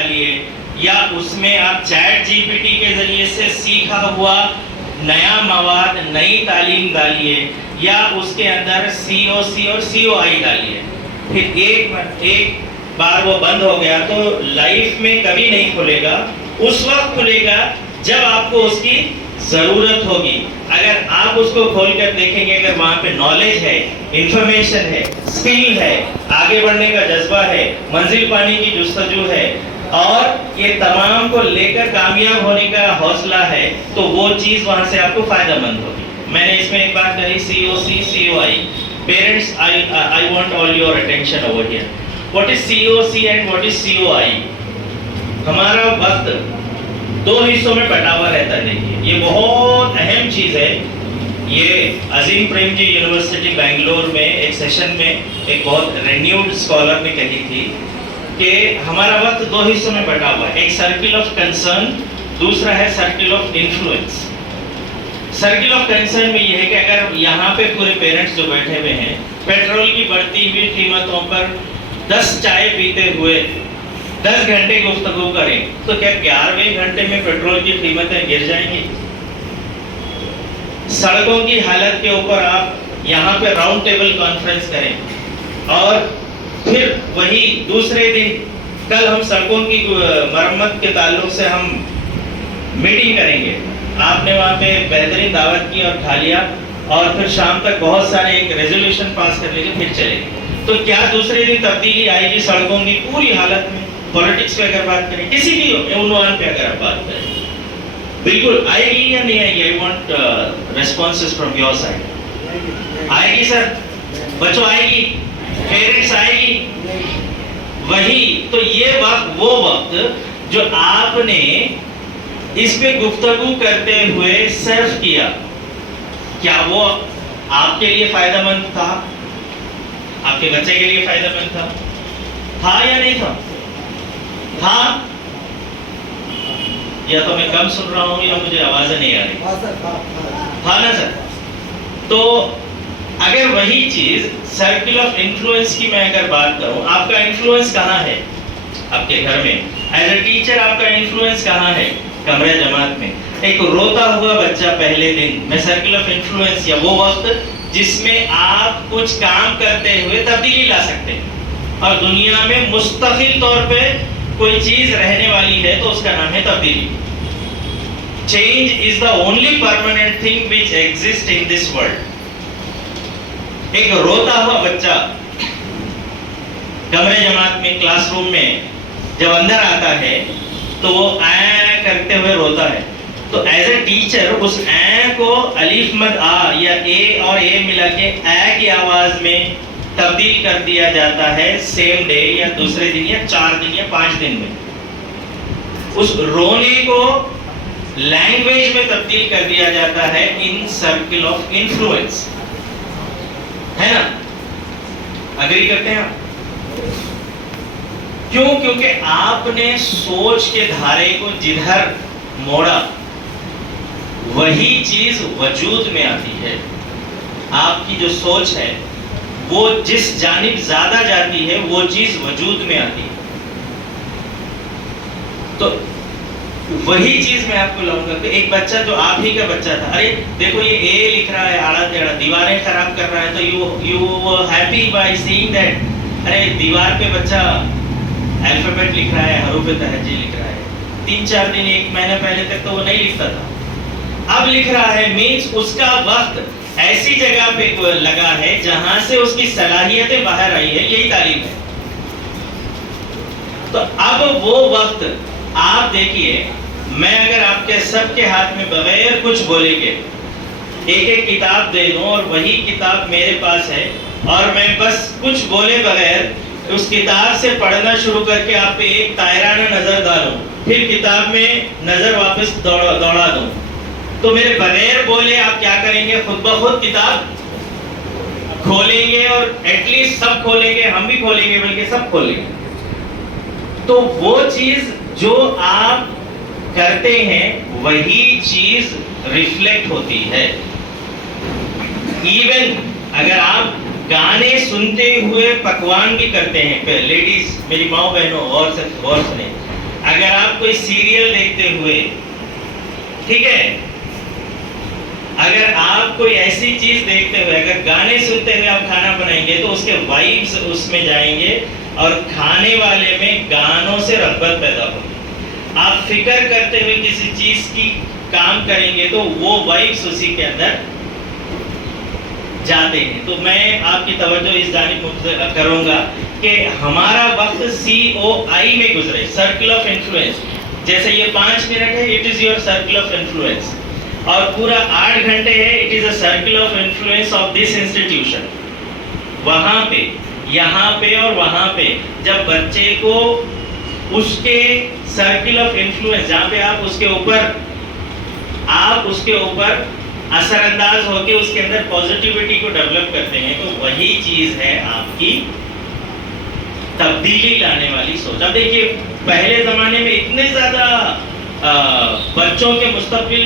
ڈالیے یا اس میں آپ چیٹ جی پی ٹی کے ذریعے سے سیکھا ہوا نیا مواد نئی تعلیم ڈالیے یا اس کے اندر سی او سی اور سی او آئی ڈالیے. پھر ایک بار وہ بند ہو گیا تو لائف میں کبھی نہیں کھلے گا. اس وقت کھلے گا جب آپ کو اس کی ضرورت ہوگی. اگر آپ اس کو کھول کر دیکھیں گے, اگر وہاں پہ نالج ہے, انفارمیشن ہے, اسکل ہے, آگے بڑھنے کا جذبہ ہے, منزل پانے کی جستجو ہے اور یہ تمام کو لے کر کامیاب ہونے کا حوصلہ ہے, تو وہ چیز وہاں سے آپ کو فائدہ مند ہوگی. میں نے اس میں ایک بات کہی, C O C, C O I. Parents, I want all your attention over here. What is COC and what is COI? ہمارا وقت دو حصوں میں بٹا ہوا رہتا ہے. دیکھیے یہ بہت اہم چیز ہے. یہ عظیم پریم جی یونیورسٹی بنگلور میں ایک سیشن میں ایک بہت رینیوڈ اسکالر نے کہی تھی کہ ہمارا وقت دو حصوں میں بٹا ہوا ہے. ایک سرکل آف کنسرن, دوسرا ہے circle of influence. Circle of concern میں یہ ہے کہ اگر یہاں پہ پورے پیرنٹس جو بیٹھے ہوئے ہیں پیٹرول کی بڑھتی ہوئی قیمتوں پر 10 چائے پیتے ہوئے 10 گھنٹے گفتگو کریں تو کیا 11ویں گھنٹے میں پیٹرول کی قیمتیں گر جائیں گی؟ سڑکوں کی حالت کے اوپر آپ یہاں پہ راؤنڈ ٹیبل کانفرنس کریں اور پھر وہی دوسرے دن کل ہم سڑکوں کی مرمت کے تعلق سے ہم میٹنگ کریں گے. آپ نے وہاں پہ بہترین دعوت کی اور کھا لیا اور پھر شام تک بہت سارے ایک ریزولوشن پاس کر لے کے پھر چلے گئے. تو کیا دوسرے دن تبدیلی آئے گی سڑکوں کی پوری حالت میں؟ پولیٹکس پہ اگر بات کریں, کسی بھی عنوان پہ اگر آپ بات کریں, بالکل آئے گی یا نہیں آئے گی؟ I want responses from your side. آئے گی سر؟ بچوں آئے گی؟ پیرنٹس آئے گی؟ وہی تو یہ وقت وہ وقت جو آپ نے اس پہ گفتگو کرتے ہوئے صرف کیا, کیا وہ آپ کے لیے فائدہ مند تھا؟ آپ کے بچے کے لیے فائدہ مند تھا یا نہیں تھا؟ تھا یا تو میں کم سن رہا ہوں یا مجھے آوازیں نہیں آ رہی؟ تھا نا سر. تو اگر وہی چیز سرکل آف انفلوئنس کی میں اگر بات کروں, آپ کا انفلوئنس کہاں ہے؟ آپ کے گھر میں. ایز اے ٹیچر آپ کا انفلوئنس کہاں ہے؟ کمرہ جماعت میں. ایک روتا ہوا بچہ پہلے دن میں سرکل آف انفلوئنس یا وہ وقت جس میں آپ کچھ کام کرتے ہوئے تبدیلی لا سکتے ہیں اور دنیا میں مستقل طور پہ کوئی چیز رہنے والی ہے تو اس کا نام ہے تبدیلی. Change is the only permanent thing which exist in this world. ایک روتا ہوا بچہ کمرے جماعت میں, کلاس روم میں جب اندر آتا ہے تو وہ اے کرتے ہوئے روتا ہے. تو ایز اے ٹیچر اس اے کو الف مد آ یا اے اور اے ملا کے اے کی آواز میں تبدیل کر دیا جاتا ہے سیم ڈے یا دوسرے دن یا 4 دن یا 5 دن میں. اس رونے کو لینگویج میں تبدیل کر دیا جاتا ہے ان سرکل آف انفلوئنس. ہے نا؟ اگری کرتے ہیں آپ؟ کیوں؟ کیونکہ آپ نے سوچ کے دھارے کو جدھر موڑا وہی چیز وجود میں آتی ہے. آپ کی جو سوچ ہے وہ جس جانب زیادہ جاتی ہے وہ چیز وجود میں آتی ہے. تو وہی چیز میں آپ کو لاؤں گا کہ ایک بچہ جو آپ ہی کا بچہ تھا, ارے دیکھو یہ اے لکھ رہا ہے آڑا تیڑا, دیواریں خراب کر رہا ہے, تو you happy by seeing that ارے دیوار پہ بچہ الفابیٹ لکھ رہا ہے, حروف تہجی لکھ رہا ہے. 3-4 دن 1 مہینہ پہلے تک تو وہ نہیں لکھتا تھا, اب لکھ رہا ہے. مینس اس کا وقت ایسی جگہ پہ لگا ہے جہاں سے اس کی صلاحیتیں باہر آئی ہے. یہی تعلیم ہے. تو اب وہ وقت آپ دیکھیے, میں اگر آپ کے سب کے ہاتھ میں بغیر کچھ بولے کے ایک کتاب دے دوں اور وہی کتاب میرے پاس ہے اور میں بس کچھ بولے بغیر اس کتاب سے پڑھنا شروع کر کے آپ پہ ایک طائرانہ نظر ڈالوں, پھر کتاب میں نظر واپس دوڑا دوں, تو میرے بغیر بولے آپ کیا کریں گے؟ خود بخود کتاب کھولیں گے اور ایٹ لیسٹ سب کھولیں گے, ہم بھی کھولیں گے, بلکہ سب کھولیں گے. تو وہ چیز جو آپ کرتے ہیں وہی چیز ریفلیکٹ ہوتی ہے. ایون اگر آپ گانے سنتے ہوئے پکوان بھی کرتے ہیں, لیڈیز میری ماؤں بہنوں غور سنیں, اگر آپ کوئی سیریل دیکھتے ہوئے، ٹھیک ہے، اگر آپ کوئی ایسی چیز دیکھتے ہوئے، اگر گانے سنتے ہوئے آپ کھانا بنائیں گے تو اس کے وائبس اس میں جائیں گے اور کھانے والے میں گانوں سے رغبت پیدا ہوگی. آپ فکر کرتے ہوئے کسی چیز کی کام کریں گے تو وہ وائبس اسی کے اندر جاتے ہیں. تو میں آپ کی توجہ اس جانب کروں گا کہ ہمارا وقت COI میں گزرے، سرکل آف انفلوئنس. جیسے یہ 5 منٹ ہے، it is your circle of influence, اور پورا 8 گھنٹے ہے، it is a circle of influence of this institution. وہاں پہ، یہاں پہ اور وہاں پہ جب بچے کو اس کے سرکل آف انفلوئنس، جہاں پہ آپ اس کے اوپر اثر انداز ہو کے اس کے اندر پازیٹیوٹی کو ڈیولپ کرتے ہیں، تو وہی چیز ہے آپ کی تبدیلی لانے والی سوچ. اب دیکھیے پہلے زمانے میں اتنے زیادہ بچوں کے مستقبل